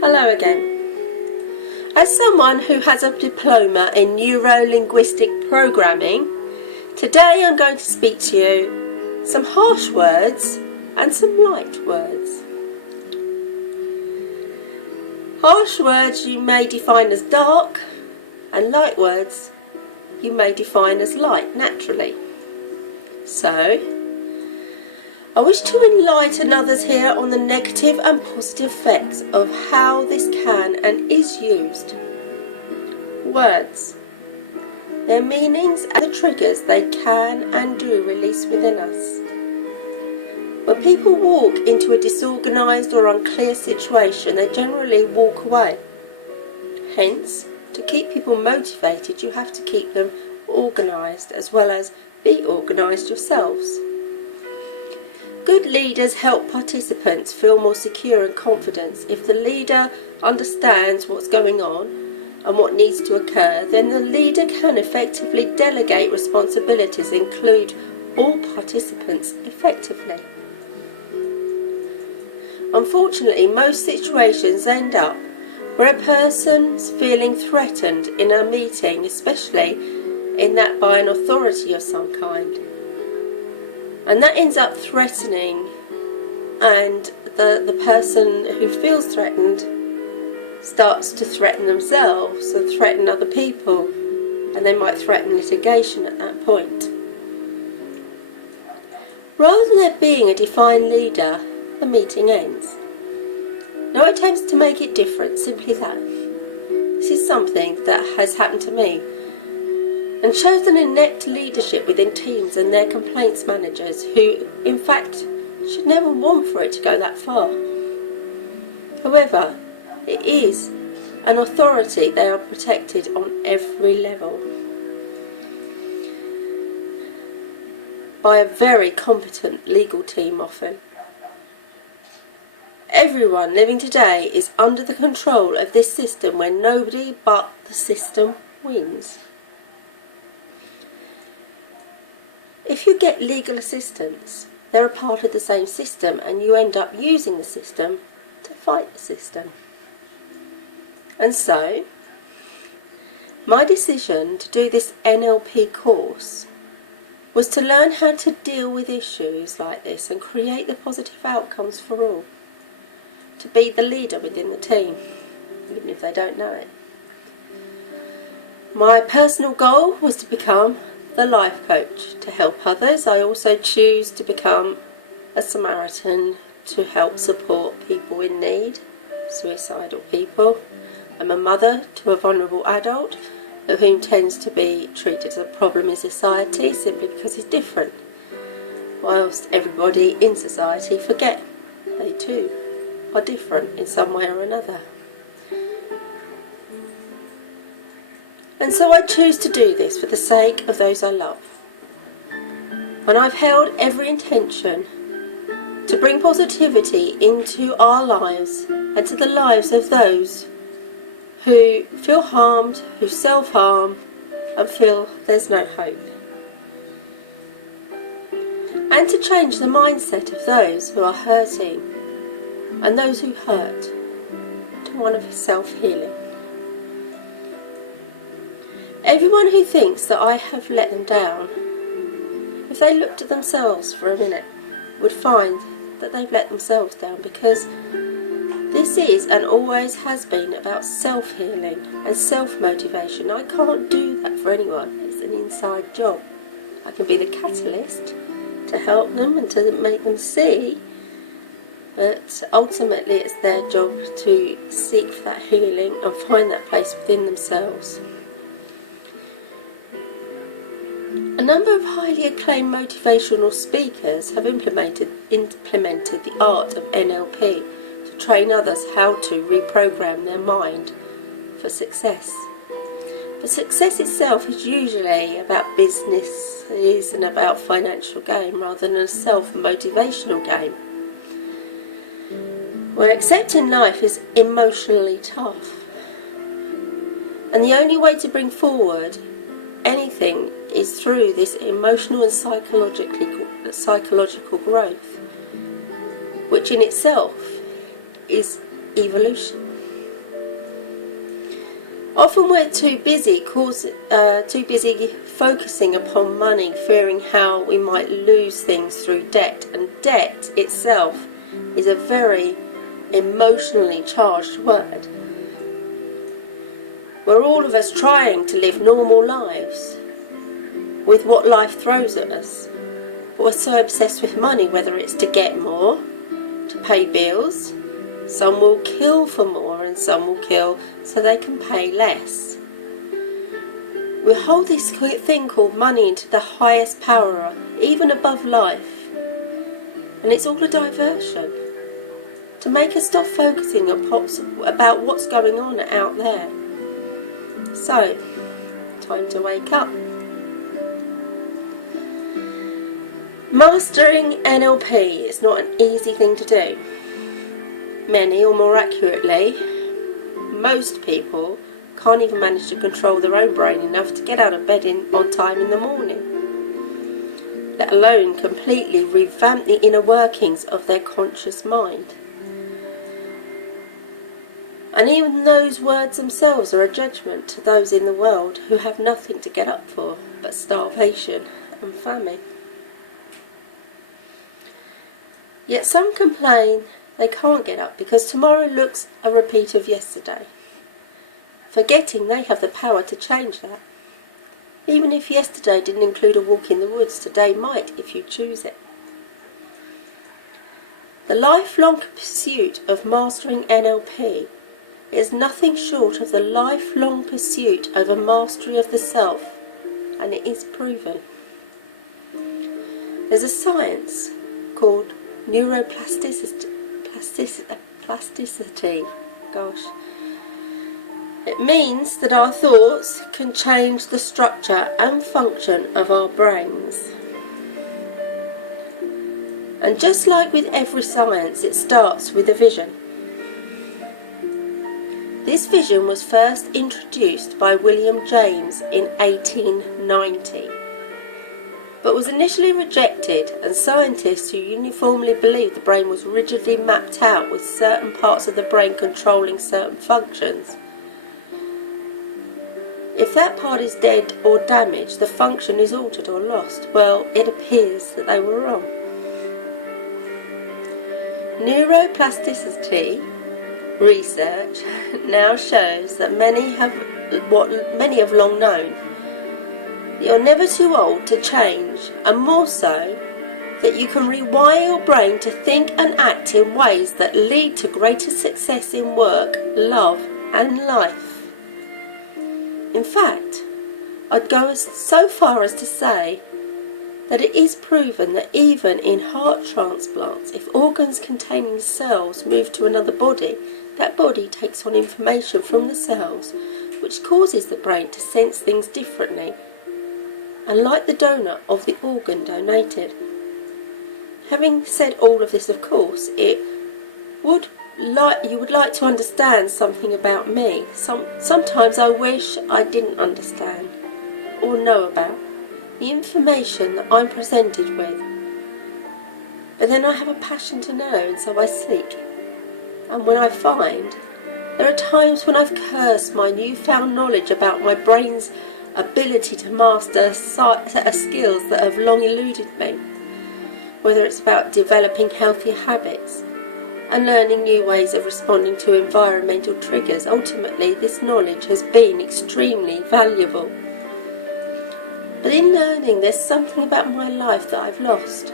Hello again. As someone who has a diploma in neuro-linguistic programming, today I'm going to speak to you some harsh words and some light words. Harsh words you may define as dark, and light words you may define as light naturally. So, I wish to enlighten others here on the negative and positive effects of how this can and is used. Words, their meanings and the triggers they can and do release within us. When people walk into a disorganised or unclear situation, they generally walk away. Hence, to keep people motivated, you have to keep them organised as well as be organised yourselves. Good leaders help participants feel more secure and confident. If the leader understands what's going on and what needs to occur, then the leader can effectively delegate responsibilities and include all participants effectively. Unfortunately, most situations end up where a person's feeling threatened in a meeting, especially in that by an authority of some kind. And that ends up threatening, and the person who feels threatened starts to threaten themselves and threaten other people, and they might threaten litigation at that point. Rather than there being a defined leader, the meeting ends. No attempts to make it different, simply that. This is something that has happened to me, and shows an inept leadership within teams and their complaints managers, who in fact should never want for it to go that far. However, it is an authority. They are protected on every level by a very competent legal team often. Everyone living today is under the control of this system where nobody but the system wins. If you get legal assistance, they're a part of the same system, and you end up using the system to fight the system. And so, my decision to do this NLP course was to learn how to deal with issues like this and create the positive outcomes for all. To be the leader within the team, even if they don't know it. My personal goal was to become the life coach to help others. I also choose to become a Samaritan to help support people in need, suicidal people. I'm a mother to a vulnerable adult who tends to be treated as a problem in society simply because he's different, whilst everybody in society forget they too are different in some way or another. And so I choose to do this for the sake of those I love. And I've held every intention to bring positivity into our lives and to the lives of those who feel harmed, who self-harm and feel there's no hope. And to change the mindset of those who are hurting and those who hurt to one of self-healing. Everyone who thinks that I have let them down, if they looked at themselves for a minute, would find that they've let themselves down, because this is and always has been about self-healing and self-motivation. I can't do that for anyone. It's an inside job. I can be the catalyst to help them and to make them see, but ultimately it's their job to seek for that healing and find that place within themselves. A number of highly acclaimed motivational speakers have implemented the art of NLP to train others how to reprogram their mind for success. But success itself is usually about businesses and about financial gain rather than a self-motivational game, where accepting life is emotionally tough. And the only way to bring forward anything is through this emotional and psychological growth, which in itself is evolution. Often we're too busy focusing upon money, fearing how we might lose things through debt. And debt itself is a very emotionally charged word. We're all of us trying to live normal lives with what life throws at us. But we're so obsessed with money, whether it's to get more, to pay bills. Some will kill for more and some will kill so they can pay less. We hold this thing called money into the highest power, even above life. And it's all a diversion to make us stop focusing about what's going on out there. So, time to wake up. Mastering NLP is not an easy thing to do. Many, or more accurately, most people can't even manage to control their own brain enough to get out of bed on time in the morning, let alone completely revamp the inner workings of their conscious mind. And even those words themselves are a judgment to those in the world who have nothing to get up for but starvation and famine. Yet some complain they can't get up because tomorrow looks a repeat of yesterday, forgetting they have the power to change that. Even if yesterday didn't include a walk in the woods, today might if you choose it. The lifelong pursuit of mastering NLP is nothing short of the lifelong pursuit over mastery of the self, and it is proven. There's a science called neuroplasticity. It means that our thoughts can change the structure and function of our brains. And just like with every science, it starts with a vision. This vision was first introduced by William James in 1890, but was initially rejected, and scientists who uniformly believed the brain was rigidly mapped out with certain parts of the brain controlling certain functions. If that part is dead or damaged, the function is altered or lost. Well, it appears that they were wrong. Neuroplasticity research now shows that many have long known. You're never too old to change, and more so, that you can rewire your brain to think and act in ways that lead to greater success in work, love, and life. In fact, I'd go so far as to say that it is proven that even in heart transplants, if organs containing cells move to another body, that body takes on information from the cells, which causes the brain to sense things differently, and like the donor of the organ donated. Having said all of this, of course, you would like to understand something about me. Sometimes I wish I didn't understand or know about the information that I'm presented with. But then I have a passion to know, and so I seek. And when I find, there are times when I've cursed my newfound knowledge about my brain's ability to master skills that have long eluded me, whether it's about developing healthier habits and learning new ways of responding to environmental triggers. Ultimately, this knowledge has been extremely valuable. But in learning, there's something about my life that I've lost.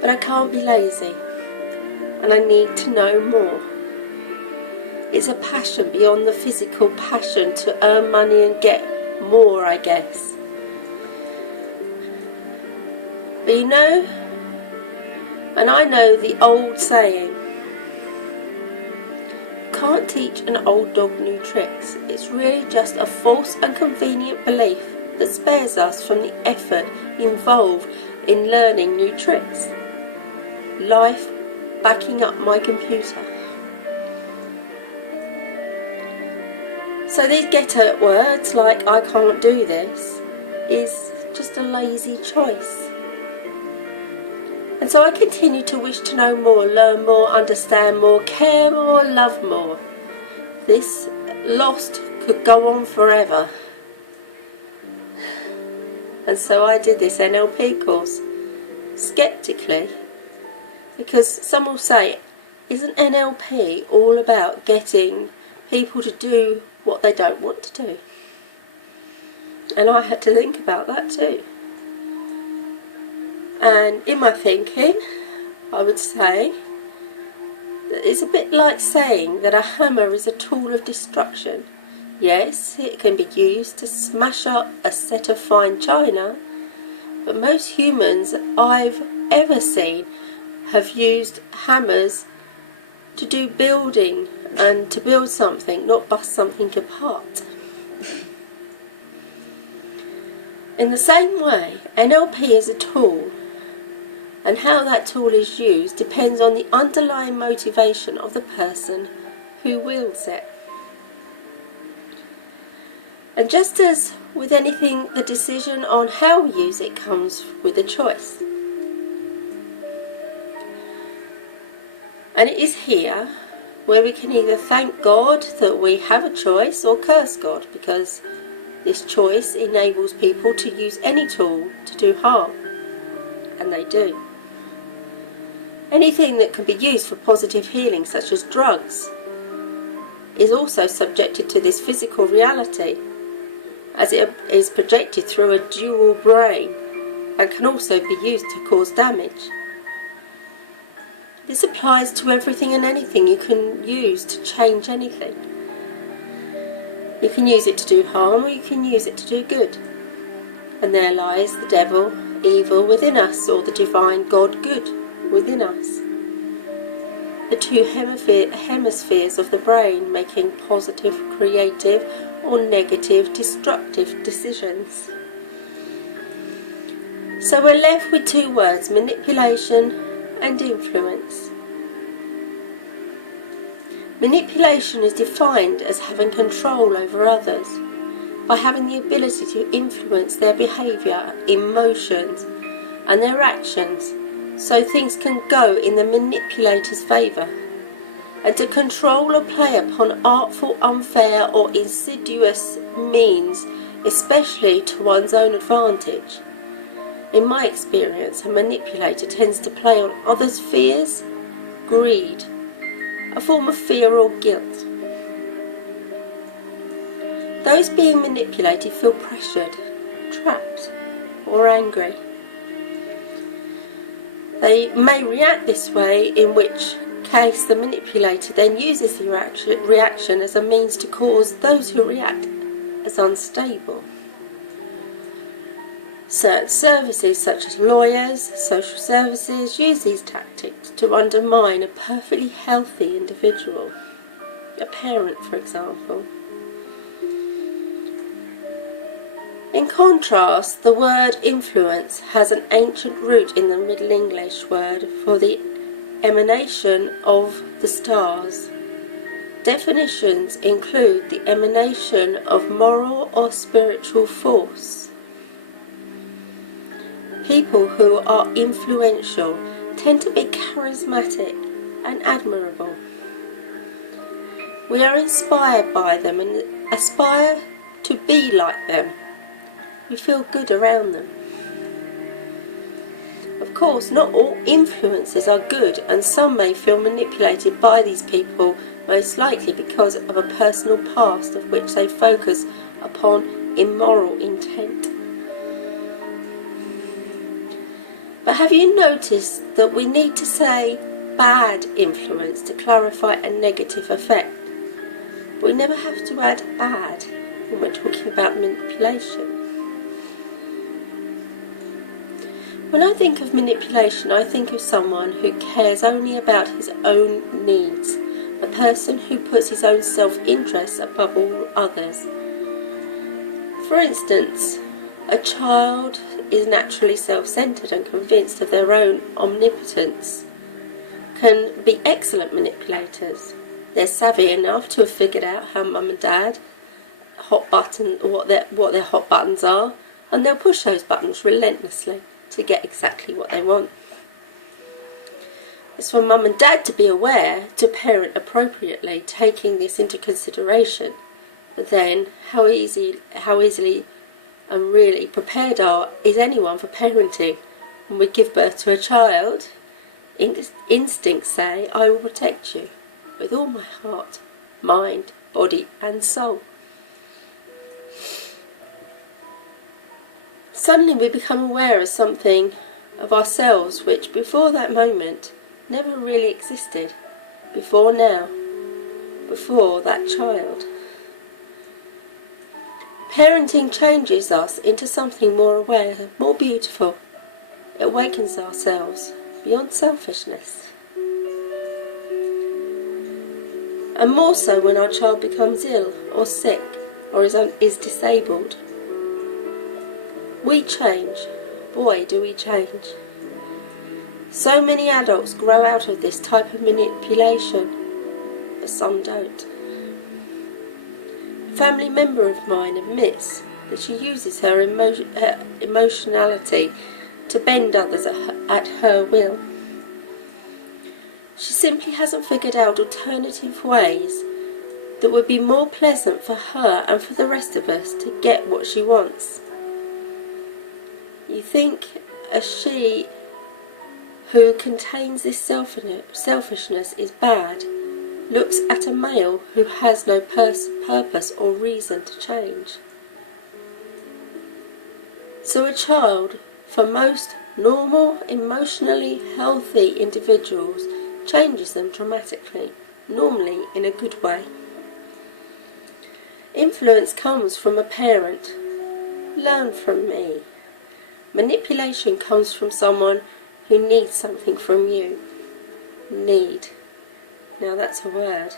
But I can't be lazy, and I need to know more. It's a passion beyond the physical passion to earn money and get more, I guess. But you know, and I know the old saying, can't teach an old dog new tricks. It's really just a false and convenient belief that spares us from the effort involved in learning new tricks. Life backing up my computer. So these ghetto words like I can't do this is just a lazy choice. And so I continue to wish to know more, learn more, understand more, care more, love more. This lost could go on forever. And so I did this NLP course, skeptically, because some will say, isn't NLP all about getting people to do what they don't want to do? And I had to think about that too. And in my thinking, I would say that it's a bit like saying that a hammer is a tool of destruction. Yes, it can be used to smash up a set of fine china, but most humans I've ever seen have used hammers to do building and to build something, not bust something apart. In the same way, NLP is a tool, and how that tool is used depends on the underlying motivation of the person who wields it. And just as with anything, the decision on how we use it comes with a choice. And it is here where we can either thank God that we have a choice or curse God, because this choice enables people to use any tool to do harm, and they do. Anything that can be used for positive healing, such as drugs, is also subjected to this physical reality, as it is projected through a dual brain and can also be used to cause damage. This applies to everything and anything you can use to change anything. You can use it to do harm, or you can use it to do good. And there lies the devil, evil within us, or the divine God, good within us. The two hemispheres of the brain making positive, creative, or negative, destructive decisions. So we're left with two words, manipulation and influence. Manipulation is defined as having control over others, by having the ability to influence their behaviour, emotions, and their actions, so things can go in the manipulator's favour, and to control or play upon artful, unfair, or insidious means, especially to one's own advantage. In my experience, a manipulator tends to play on others' fears, greed, a form of fear or guilt. Those being manipulated feel pressured, trapped, or angry. They may react this way, in which case the manipulator then uses the reaction as a means to cause those who react as unstable. Certain services, such as lawyers, social services, use these tactics to undermine a perfectly healthy individual, a parent, for example. In contrast, the word influence has an ancient root in the Middle English word for the emanation of the stars. Definitions include the emanation of moral or spiritual force. People who are influential tend to be charismatic and admirable. We are inspired by them and aspire to be like them. We feel good around them. Of course, not all influences are good, and some may feel manipulated by these people, most likely because of a personal past of which they focus upon immoral intent. But have you noticed that we need to say bad influence to clarify a negative effect? We never have to add bad when we're talking about manipulation. When I think of manipulation, I think of someone who cares only about his own needs, a person who puts his own self-interest above all others. For instance, a child is naturally self-centred and convinced of their own omnipotence, can be excellent manipulators. They're savvy enough to have figured out how mum and dad what their hot buttons are, and they'll push those buttons relentlessly to get exactly what they want. It's for mum and dad to be aware to parent appropriately, taking this into consideration, But then, how easily and really prepared is anyone for parenting? When we give birth to a child, instincts say, I will protect you with all my heart, mind, body and soul. Suddenly we become aware of something of ourselves which before that moment never really existed, before now, before that child. Parenting changes us into something more aware, more beautiful. It awakens ourselves beyond selfishness. And more so when our child becomes ill or sick or is disabled. We change. Boy, do we change. So many adults grow out of this type of manipulation, but some don't. A family member of mine admits that she uses her emotionality to bend others at her will. She simply hasn't figured out alternative ways that would be more pleasant for her and for the rest of us to get what she wants. You think a she who contains this selfishness is bad, looks at a male who has no purpose or reason to change. So a child, for most normal, emotionally healthy individuals, changes them dramatically, normally in a good way. Influence comes from a parent. Learn from me. Manipulation comes from someone who needs something from you. Need. Now that's a word.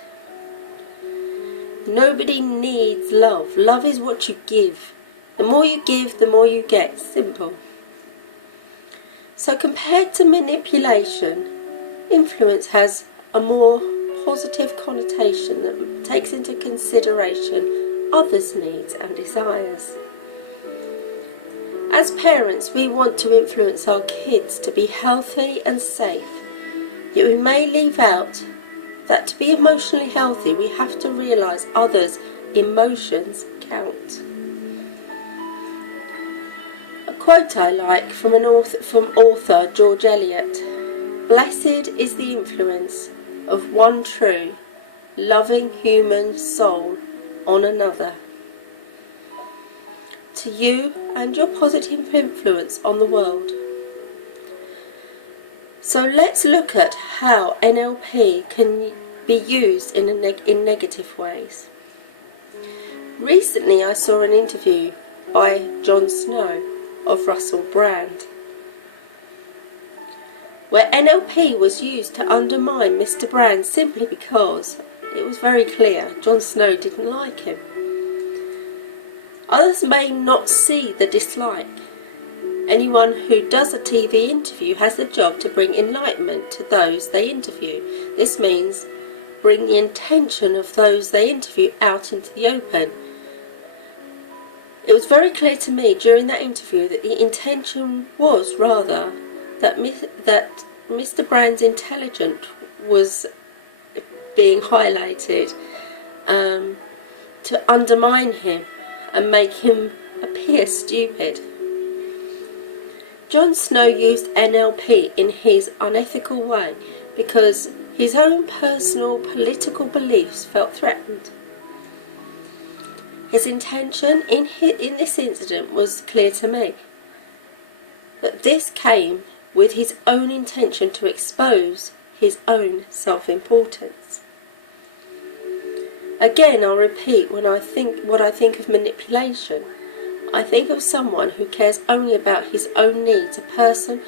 Nobody needs love. Love is what you give. The more you give, the more you get. Simple. So compared to manipulation, influence has a more positive connotation that takes into consideration others' needs and desires. As parents, we want to influence our kids to be healthy and safe, yet we may leave out that to be emotionally healthy, we have to realise others' emotions count. A quote I like from author George Eliot: "Blessed is the influence of one true, loving human soul on another." To you and your positive influence on the world. So let's look at how NLP can be used in negative ways. Recently I saw an interview by Jon Snow of Russell Brand, where NLP was used to undermine Mr. Brand simply because it was very clear Jon Snow didn't like him. Others may not see the dislike. Anyone who does a TV interview has the job to bring enlightenment to those they interview. This means bring the intention of those they interview out into the open. It was very clear to me during that interview that the intention was rather that Mr. Brand's intelligence was being highlighted to undermine him and make him appear stupid. Jon Snow used NLP in his unethical way because his own personal political beliefs felt threatened. His intention in this incident was clear to me, but this came with his own intention to expose his own self-importance. Again, I'll repeat, what I think of manipulation, I think of someone who cares only about his own needs, a person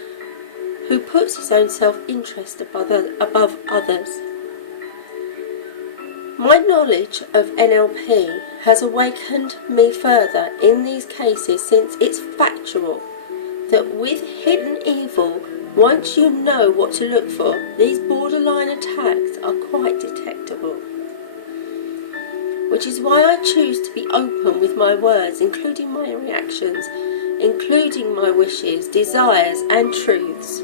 who puts his own self-interest above others. My knowledge of NLP has awakened me further in these cases, since it's factual that with hidden evil, once you know what to look for, these borderline attacks are quite detectable. Which is why I choose to be open with my words, including my reactions, including my wishes, desires and truths,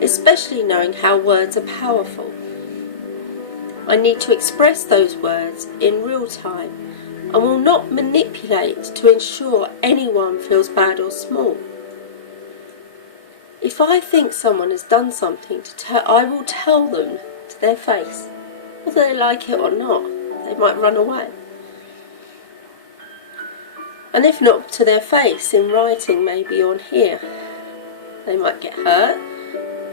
especially knowing how words are powerful. I need to express those words in real time and will not manipulate to ensure anyone feels bad or small. If I think someone has done something I will tell them to their face, whether they like it or not. They might run away. And if not to their face, in writing maybe on here. They might get hurt,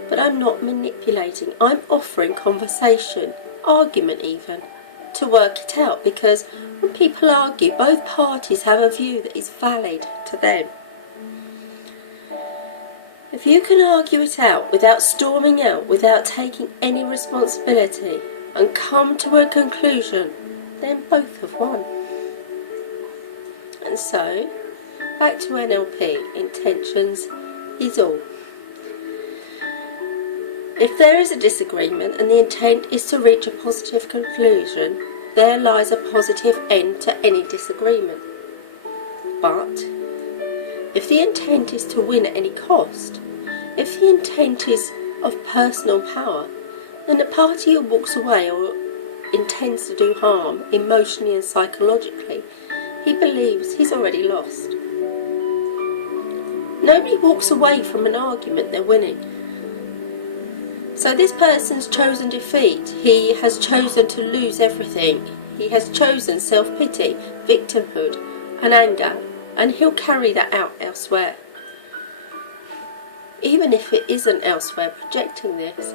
but I'm not manipulating. I'm offering conversation, argument even, to work it out, because when people argue, both parties have a view that is valid to them. If you can argue it out without storming out, without taking any responsibility, and come to a conclusion, then both have won. And so, back to NLP, intentions is all. If there is a disagreement and the intent is to reach a positive conclusion, there lies a positive end to any disagreement. But if the intent is to win at any cost, if the intent is of personal power, then the party who walks away or intends to do harm emotionally and psychologically, he believes he's already lost. Nobody walks away from an argument they're winning. So this person's chosen defeat. He has chosen to lose everything. He has chosen self-pity, victimhood and anger, and he'll carry that out elsewhere. Even if it isn't elsewhere projecting this,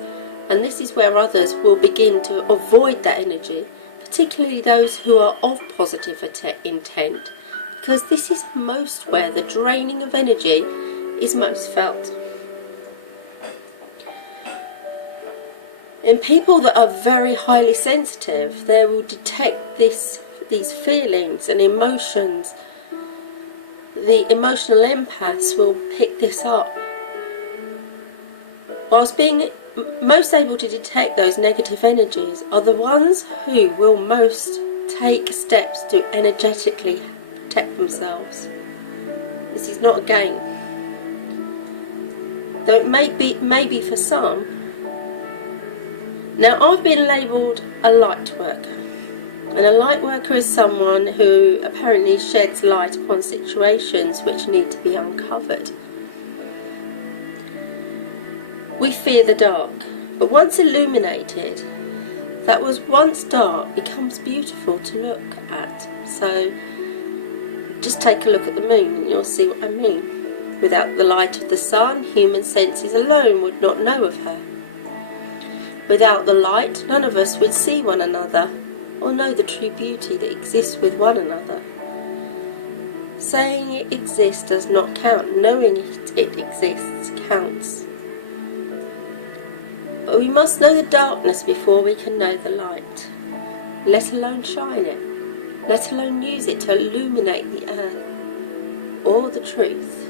and this is where others will begin to avoid that energy, particularly those who are of positive intent, because this is most where the draining of energy is most felt. In people that are very highly sensitive, they will detect these feelings and emotions. The emotional empaths will pick this up. Whilst being most able to detect those negative energies are the ones who will most take steps to energetically protect themselves. This is not a game. Though it may be for some. Now, I've been labelled a light worker, and a light worker is someone who apparently sheds light upon situations which need to be uncovered. We fear the dark, but once illuminated, that was once dark becomes beautiful to look at. So just take a look at the moon and you'll see what I mean. Without the light of the sun, human senses alone would not know of her. Without the light, none of us would see one another or know the true beauty that exists with one another. Saying it exists does not count. Knowing it exists counts. But we must know the darkness before we can know the light, let alone shine it, let alone use it to illuminate the earth or the truth.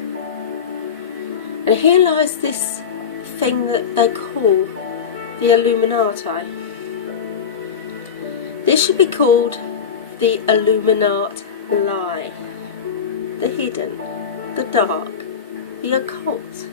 And here lies this thing that they call the Illuminati. This should be called the Illuminati lie, the hidden, the dark, the occult.